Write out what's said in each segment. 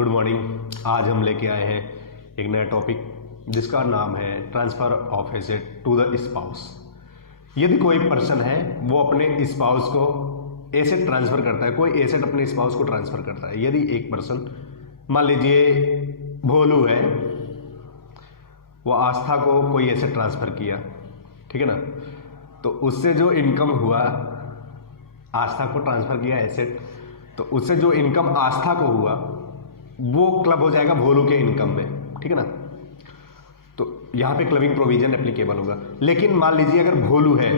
Good morning. आज हम लेके आए हैं एक नया टॉपिक जिसका नाम है transfer of asset to the spouse. यदि कोई पर्सन है वो अपने स्पाउस को एसेट ट्रांसफ़र करता है, कोई एसेट अपने स्पाउस को ट्रांसफ़र करता है। यदि एक पर्सन, मान लीजिए भोलू है, वो आस्था को कोई एसेट ट्रांसफ़र किया, ठीक है ना, तो उससे जो इनकम हुआ, आस्था को ट्रांसफ़र किया एसेट, तो उससे जो इनकम आस्था को हुआ वो क्लब हो जाएगा भोलू के इनकम में, ठीक है ना। तो यहाँ पे क्लबिंग प्रोविजन एप्लीकेबल होगा। लेकिन मान लीजिए अगर भोलू है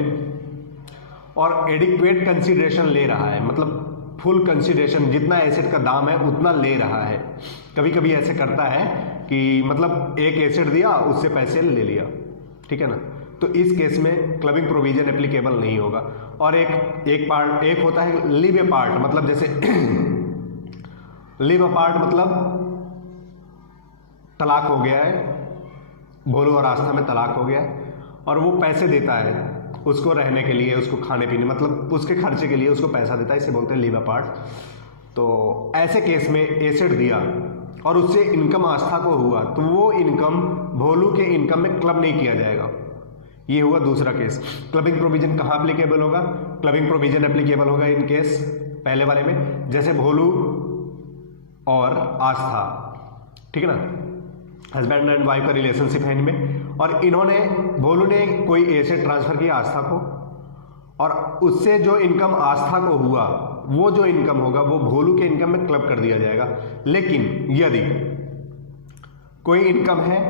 और एडिक्वेट कंसीडरेशन ले रहा है, मतलब फुल कंसीडरेशन, जितना एसेट का दाम है उतना ले रहा है। कभी कभी ऐसे करता है कि मतलब एक एसेट दिया, उससे पैसे ले लिया, ठीक है ना, तो इस केस में क्लबिंग प्रोविजन एप्लीकेबल नहीं होगा। और एक होता है लिव ए पार्ट, मतलब जैसे लिव अ पार्ट मतलब तलाक हो गया है, भोलू और आस्था में तलाक हो गया है और वो पैसे देता है उसको रहने के लिए, उसको खाने पीने, मतलब उसके खर्चे के लिए उसको पैसा देता है, इसे बोलते हैं लिव अ पार्ट। तो ऐसे केस में एसेट दिया और उससे इनकम आस्था को हुआ, तो वो इनकम भोलू के इनकम में क्लब नहीं किया जाएगा। ये हुआ दूसरा केस। क्लबिंग प्रोविजन कहाँ एप्लीकेबल होगा? क्लबिंग प्रोविजन एप्लीकेबल होगा इन केस पहले वाले में, जैसे भोलू और आस्था, ठीक है ना, हस्बैंड एंड वाइफ का रिलेशनशिप है इनमें, और इन्होंने, भोलू ने कोई एसेट ट्रांसफर किया आस्था को और उससे जो इनकम आस्था को हुआ, वो जो इनकम होगा वो भोलू के इनकम में क्लब कर दिया जाएगा। लेकिन यदि कोई इनकम है,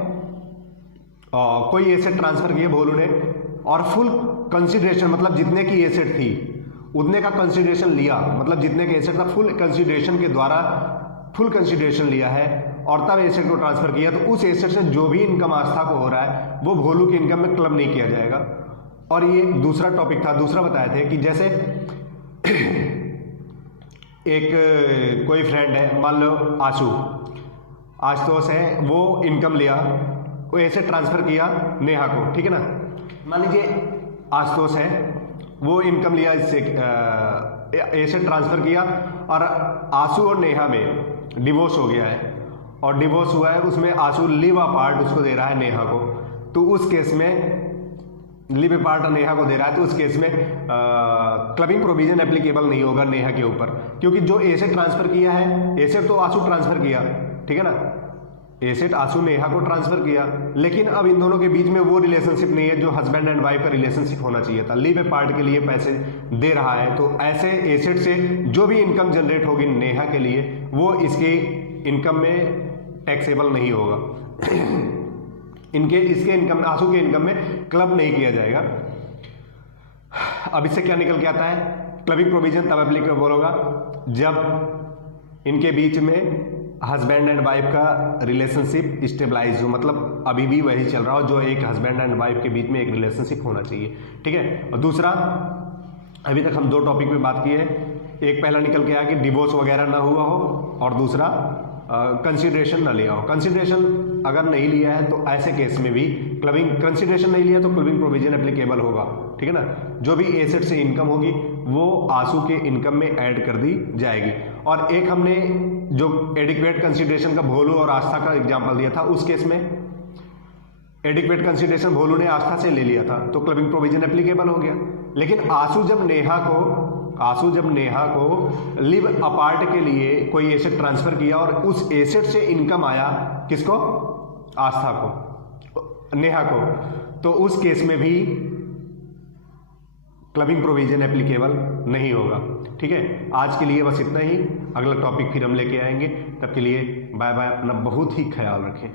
कोई एसेट ट्रांसफर किया भोलू ने और फुल कंसिडरेशन, मतलब जितने की एसेट थी उतने का कंसिडरेशन लिया, मतलब जितने का एसेट था फुल कंसिडरेशन के द्वारा फुल कंसिडरेशन लिया है और तब एसेट को ट्रांसफर किया, तो उस एसेट से जो भी इनकम आस्था को हो रहा है वो भोलू की इनकम में क्लब नहीं किया जाएगा। और ये दूसरा टॉपिक था। दूसरा बताए थे कि जैसे एक कोई फ्रेंड है, मान लो आशुतोष है, वो इनकम लिया, वो एसेट ट्रांसफर किया नेहा को, ठीक है ना। मान लीजिए आशुतोष है, वो इनकम लिया, इससे एसेट ट्रांसफर किया और आशु और नेहा में डिवोर्स हो गया है और डिवोर्स हुआ है, उसमें आशु लिव अ पार्ट उसको दे रहा है नेहा को, तो उस केस में लिव अ पार्ट नेहा को दे रहा है, तो उस केस में क्लबिंग प्रोविजन एप्लीकेबल नहीं होगा नेहा के ऊपर, क्योंकि जो एसेट ट्रांसफर किया है, एसेट तो आशु ट्रांसफर किया, ठीक है ना, एसेट आशु नेहा को ट्रांसफर किया, लेकिन अब इन दोनों के बीच में वो रिलेशनशिप नहीं है जो हस्बैंड एंड वाइफ का रिलेशनशिप होना चाहिए था। लिव ए पार्ट के लिए पैसे दे रहा है, तो ऐसे एसेट से जो भी इनकम जनरेट होगी नेहा के लिए वो इसके इनकम में टैक्सेबल नहीं होगा। इसके इनकम, आशु के इनकम में क्लब नहीं किया जाएगा। अब इससे क्या निकल के आता है? क्लबिंग प्रोविजन तब एप्लीकेबल होगा जब इनके बीच में हस्बैंड एंड वाइफ का रिलेशनशिप स्टेबलाइज हो, मतलब अभी भी वही चल रहा हो जो एक हस्बैंड एंड वाइफ के बीच में एक रिलेशनशिप होना चाहिए, ठीक है। और दूसरा, अभी तक हम दो टॉपिक पे बात की है। एक पहला निकल के आया कि डिवोर्स वगैरह ना हुआ हो, और दूसरा कंसिडरेशन ना लिया हो। कंसिडरेशन अगर नहीं लिया है तो ऐसे केस में भी क्लबिंग, कंसिडरेशन नहीं लिया तो क्लबिंग प्रोविजन एप्लीकेबल होगा, ठीक है ना। जो भी एसेट से इनकम होगी वो आशु के इनकम में ऐड कर दी जाएगी। और एक हमने जो एडिक्वेट कंसिडरेशन का भोलू और आस्था का एग्जांपल दिया था, उस केस में एडिक्वेट कंसिडरेशन भोलू ने आस्था से ले लिया था तो क्लबिंग प्रोविजन एप्लीकेबल हो गया। लेकिन आशु जब नेहा को लिव अपार्ट के लिए कोई एसेट ट्रांसफर किया और उस एसेट से इनकम आया, किसको? आस्था को, नेहा को, तो उस केस में भी क्लबिंग प्रोविजन एप्लीकेबल नहीं होगा, ठीक है। आज के लिए बस इतना ही, अगला टॉपिक फिर हम लेके आएंगे। तब के लिए बाय बाय, अपना बहुत ही ख्याल रखें।